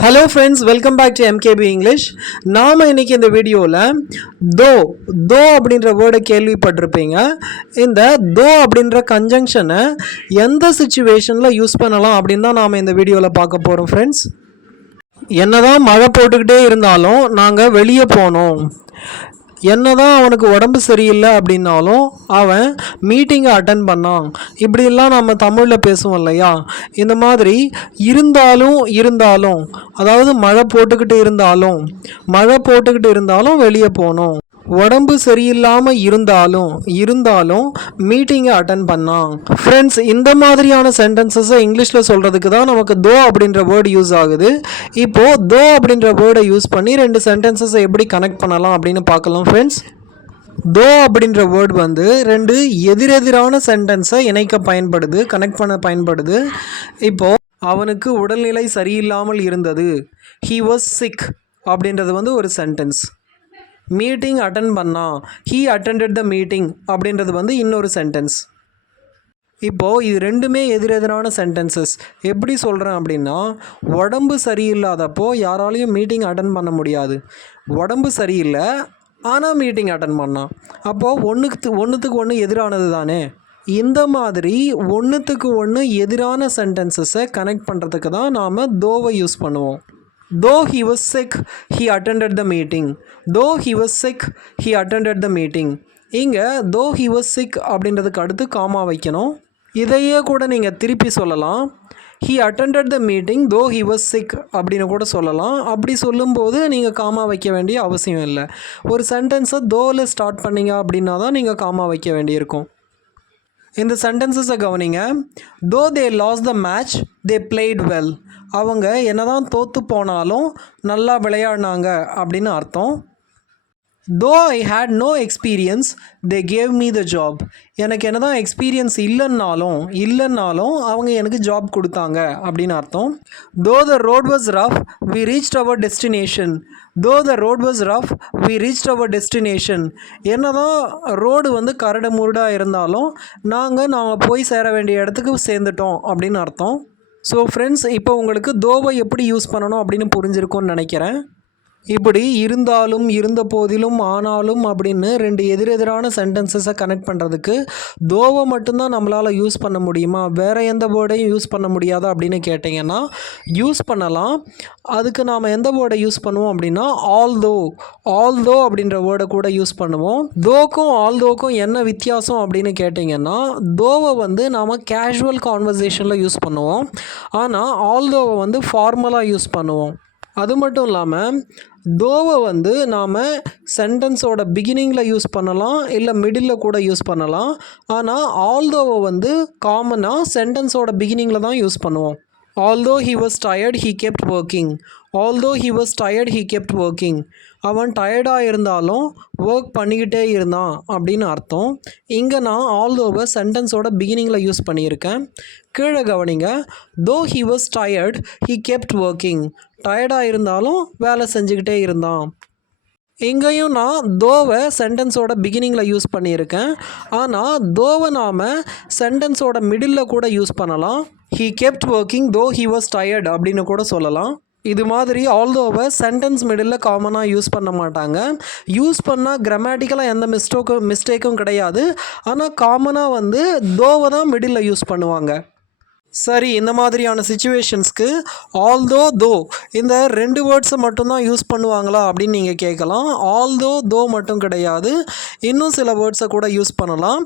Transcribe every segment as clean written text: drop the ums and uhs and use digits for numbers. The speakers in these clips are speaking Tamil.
Hello friends, welcome back to MKB English. நாம் இன்னைக்கு இந்த வீடியோவில் தோ தோ அப்படின்ற வேர்டை கேள்விப்பட்டிருப்பீங்க. இந்த தோ அப்படின்ற கன்ஜங்ஷனை எந்த சுச்சுவேஷனில் யூஸ் பண்ணலாம் அப்படின்னு தான் நாம் இந்த வீடியோவில் பார்க்க போகிறோம் ஃப்ரெண்ட்ஸ். என்னதான் மழை போட்டுக்கிட்டே இருந்தாலும் நாங்கள் வெளியே போனோம், என்னதான் அவனுக்கு உடம்பு சரியில்லை அப்படின்னாலும் அவன் மீட்டிங்கை அட்டன் பண்ணான், இப்படிலாம் நம்ம தமிழில் பேசுவோம் இல்லையா. இந்த மாதிரி இருந்தாலும் இருந்தாலும், அதாவது மழை போட்டுக்கிட்டு இருந்தாலும் வெளியே போனோம், உடம்பு சரியில்லாமல் இருந்தாலும் மீட்டிங்கை அட்டன் பண்ணான். ஃப்ரெண்ட்ஸ், இந்த மாதிரியான சென்டென்சஸை இங்கிலீஷில் சொல்கிறதுக்கு தான் நமக்கு தோ அப்படின்ற வேர்டு யூஸ் ஆகுது. இப்போது தோ அப்படின்ற வேர்டை யூஸ் பண்ணி ரெண்டு சென்டென்சஸை எப்படி கனெக்ட் பண்ணலாம் அப்படின்னு பார்க்கலாம் ஃப்ரெண்ட்ஸ். தோ அப்படின்ற வேர்டு வந்து ரெண்டு எதிரெதிரான சென்டென்ஸை கனெக்ட் பண்ண பயன்படுது. இப்போது அவனுக்கு உடல்நிலை சரியில்லாமல் இருந்தது, ஹீ வாஸ் சிக் அப்படின்றது வந்து ஒரு சென்டென்ஸ். மீட்டிங் அட்டன் பண்ணான், ஹீ அட்டெண்டட் த மீட்டிங் அப்படின்றது வந்து இன்னொரு சென்டென்ஸ். இப்போது இது ரெண்டுமே எதிரெதிரான சென்டென்சஸ். எப்படி சொல்கிறேன் அப்படின்னா, உடம்பு சரியில்லாதப்போ யாராலையும் மீட்டிங் அட்டன் பண்ண முடியாது. உடம்பு சரியில்லை ஆனால் மீட்டிங் அட்டன் பண்ணான், அப்போது ஒன்றுத்துக்கு ஒன்று எதிரானது தானே. இந்த மாதிரி ஒன்றுத்துக்கு ஒன்று எதிரான சென்டென்சஸை கனெக்ட் பண்ணுறதுக்கு தான் நாம் தோவை யூஸ் பண்ணுவோம். Though he was sick, he attended the meeting. Though he was sick, he attended the meeting. இங்கே though he was sick அப்படின்றதுக்கு அடுத்து காமா வைக்கணும். இதையே கூட நீங்கள் திருப்பி சொல்லலாம், he attended the meeting though he was sick அப்படின்னு கூட சொல்லலாம். அப்படி சொல்லும்போது நீங்கள் காமா வைக்க வேண்டிய அவசியம் இல்லை. ஒரு சென்டென்ஸை தோவில் ஸ்டார்ட் பண்ணிங்க அப்படின்னா தான் நீங்கள் காமா வைக்க வேண்டியிருக்கும். இந்த சென்டென்சஸை கவனிங்க. Though they lost the match, they played well. அவங்க என்னதான் தோற்று போனாலும் நல்லா விளையாடினாங்க அப்படின்னு அர்த்தம். Though I had no experience, they gave me the job. எனக்கு என்னதான் எக்ஸ்பீரியன்ஸ் இல்லைன்னாலும் அவங்க எனக்கு ஜாப் கொடுத்தாங்க அப்படின்னு அர்த்தம். Though the road was rough, we reached our destination. Though the road was rough, we reached our destination. என்னதான் ரோடு வந்து கரடு முரடாக இருந்தாலும் நாங்கள் போய் சேர வேண்டிய இடத்துக்கு சேர்ந்துட்டோம் அப்படின்னு அர்த்தம். ஸோ ஃப்ரெண்ட்ஸ், இப்போ உங்களுக்கு தோவை எப்படி யூஸ் பண்ணணும் அப்படின்னு புரிஞ்சிருக்கும்னு நினைக்கிறேன். இப்படி இருந்தாலும், இருந்த போதிலும், ஆனாலும் அப்படின்னு ரெண்டு எதிரெதிரான சென்டென்சஸை கனெக்ட் பண்ணுறதுக்கு தோவை மட்டும்தான் நம்மளால் யூஸ் பண்ண முடியுமா, வேறு எந்த வேர்டையும் யூஸ் பண்ண முடியாதா அப்படின்னு கேட்டிங்கன்னா யூஸ் பண்ணலாம். அதுக்கு நாம் எந்த வேர்டை யூஸ் பண்ணுவோம் அப்படின்னா ஆல்தோ அப்படின்ற வேர்டை கூட யூஸ் பண்ணுவோம். தோக்கும் ஆல்தோக்கும் என்ன வித்தியாசம் அப்படின்னு கேட்டிங்கன்னா, தோவை வந்து நாம் கேஷுவல் கான்வர்சேஷனில் யூஸ் பண்ணுவோம், ஆனால் ஆல்தோவை வந்து ஃபார்மலாக யூஸ் பண்ணுவோம். அது மட்டும் இல்லாமல் தோவை வந்து நாம் சென்டென்ஸோட பிகினிங்கில் யூஸ் பண்ணலாம், இல்லை மிடில் கூட யூஸ் பண்ணலாம். ஆனால் ஆல்தோவை வந்து காமனாக சென்டென்ஸோட பிகினிங்கில் தான் யூஸ் பண்ணுவோம். Although he was tired, he kept working. Although he was tired, he kept working. அவன் டயர்டாக இருந்தாலும் ஒர்க் பண்ணிக்கிட்டே இருந்தான் அப்படின்னு அர்த்தம். இங்கே நான் ஆல்தோவை சென்டென்ஸோட பிகினிங்கில் யூஸ் பண்ணியிருக்கேன். கீழே கவனிங்க. Though he was tired, he kept working. டயர்டாக இருந்தாலும் வேலை செஞ்சுக்கிட்டே இருந்தான். இங்கேயும் நான் தோவை சென்டென்ஸோட பிகினிங்கில் யூஸ் பண்ணியிருக்கேன், ஆனால் தோவை நாம் சென்டென்ஸோட மிடில் கூட யூஸ் பண்ணலாம். ஹீ கெப்ட் ஒர்க்கிங் தோ ஹீ வாஸ் டயர்ட் அப்படின்னு கூட சொல்லலாம். இது மாதிரி ஆல்தோவை சென்டென்ஸ் மிடில் காமனாக யூஸ் பண்ண மாட்டாங்க. யூஸ் பண்ணால் கிராமட்டிக்கலாக எந்த மிஸ்டேக்கும் கிடையாது, ஆனால் காமனாக வந்து தோவை தான் மிடில் யூஸ் பண்ணுவாங்க. சரி, இந்த மாதிரியான சிச்சுவேஷன்ஸ்க்கு தோ இந்த ரெண்டு வேர்ட்ஸை மட்டும்தான் யூஸ் பண்ணுவாங்களா அப்படின்னு நீங்கள் கேட்கலாம். தோ மட்டும் கிடையாது, இன்னும் சில வேர்ட்ஸை கூட யூஸ் பண்ணலாம்.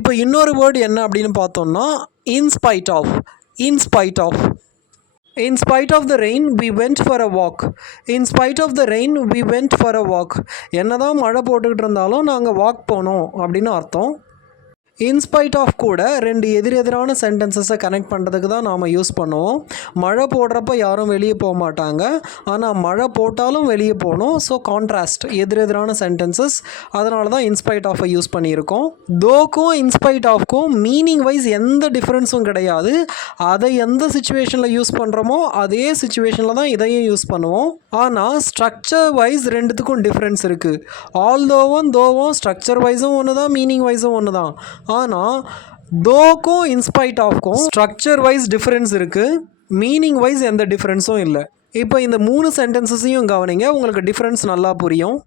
இப்போ இன்னொரு வேர்டு என்ன அப்படின்னு பார்த்தோம்னா in spite of. In spite of the rain, we went for a walk. In spite of the rain, we went for a walk. என்னதான் மழை போட்டுக்கிட்டு இருந்தாலும் நாங்கள் வாக் போனோம் அப்படின்னு அர்த்தம். இன்ஸ்பைட் ஆஃப் கூட ரெண்டு எதிரெதிரான சென்டென்சஸை கனெக்ட் பண்ணுறதுக்கு தான் நாம் யூஸ் பண்ணுவோம். மழை போடுறப்ப யாரும் வெளியே போக மாட்டாங்க, ஆனால் மழை போட்டாலும் வெளியே போகணும். ஸோ கான்ட்ராஸ்ட், எதிரெதிரான சென்டென்சஸ், அதனால தான் இன்ஸ்பைட் ஆஃபை யூஸ் பண்ணியிருக்கோம். தோக்கும் இன்ஸ்பைட் ஆஃப்க்கும் மீனிங் வைஸ் எந்த டிஃப்ரென்ஸும் கிடையாது. அதை எந்த சுச்சுவேஷனில் யூஸ் பண்ணுறோமோ அதே சுச்சுவேஷனில் தான் இதையும் யூஸ் பண்ணுவோம். ஆனால் ஸ்ட்ரக்சர் வைஸ் ரெண்டுத்துக்கும் டிஃப்ரென்ஸ் இருக்குது. தோவும் ஸ்ட்ரக்சர் வைஸும் ஒன்று தான், மீனிங் வைஸும் ஒன்று தான். ஆனால் தோக்கும் இன்ஸ்பைட் ஆஃப்க்கும் ஸ்ட்ரக்சர் வைஸ் டிஃப்ரென்ஸ் இருக்குது, மீனிங் வைஸ் எந்த டிஃப்ரென்ஸும் இல்லை. இப்போ இந்த 3 சென்டென்சஸையும் கவனிங்க, உங்களுக்கு டிஃப்ரென்ஸ் நல்லா புரியும்.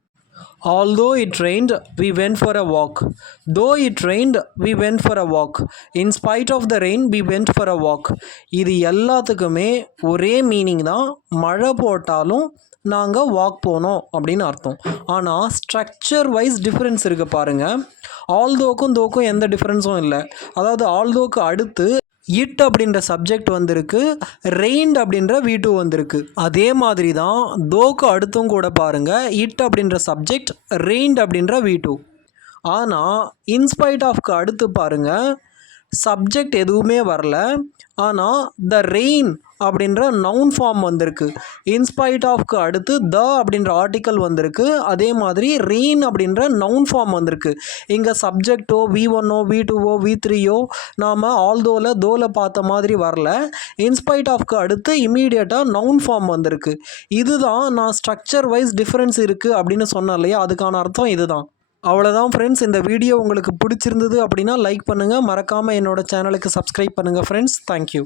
Although it rained, we went for a walk. Though it rained, we went for a walk. In spite of the rain, we went for a walk. இது எல்லாத்துக்குமே ஒரே மீனிங் தான். மழை போட்டாலும் நாங்கள் வாக் போனோம் அப்படின்னு அர்த்தம். ஆனால் ஸ்ட்ரக்சர் வைஸ் டிஃப்ரென்ஸ் இருக்குது பாருங்கள். ஆல்தோக்கும் தோக்கும் எந்த டிஃப்ரென்ஸும் இல்லை. அதாவது ஆல்தோக்கு அடுத்து இட் அப்படின்ற சப்ஜெக்ட் வந்திருக்கு, ரெயின்ட் அப்படின்ற V2 வந்திருக்கு. அதே மாதிரி தான் தோக்கு அடுத்தும் கூட பாருங்கள், இட் அப்படின்ற சப்ஜெக்ட், ரெயின்ட் அப்படின்ற V2. ஆனால் இன்ஸ்பைட் ஆஃப்க்கு அடுத்து பாருங்கள், சப்ஜெக்ட் எதுவுமே வரல, ஆனால் த ரெயின் அப்படின்ற நவுன் ஃபார்ம் வந்திருக்கு. இன்ஸ்பைட் ஆஃப்க்கு அடுத்து த அப்படின்ற ஆர்டிக்கல் வந்திருக்கு. அதே மாதிரி ரெயின் அப்படின்ற நவுன் ஃபார்ம் வந்திருக்கு. இங்கே சப்ஜெக்டோ V1ஓ V2ஓ V3ஓ நாம் தோல பார்த்த மாதிரி வரல. இன்ஸ்பைட் ஆஃப்க்கு அடுத்து இமீடியட்டாக நவுன் ஃபார்ம் வந்திருக்கு. இதுதான் நான் ஸ்ட்ரக்சர் வைஸ் டிஃப்ரென்ஸ் இருக்குது அப்படின்னு சொன்னேன் இல்லையா, அதுக்கான அர்த்தம் இதுதான். அவ்வளோதான் ஃப்ரெண்ட்ஸ். இந்த வீடியோ உங்களுக்கு பிடிச்சிருந்தது அப்படின்னா லைக் பண்ணுங்கள், மறக்காமல் என்னோட சேனலுக்கு சப்ஸ்கிரைப் பண்ணுங்கள் ஃப்ரெண்ட்ஸ். தேங்க்யூ.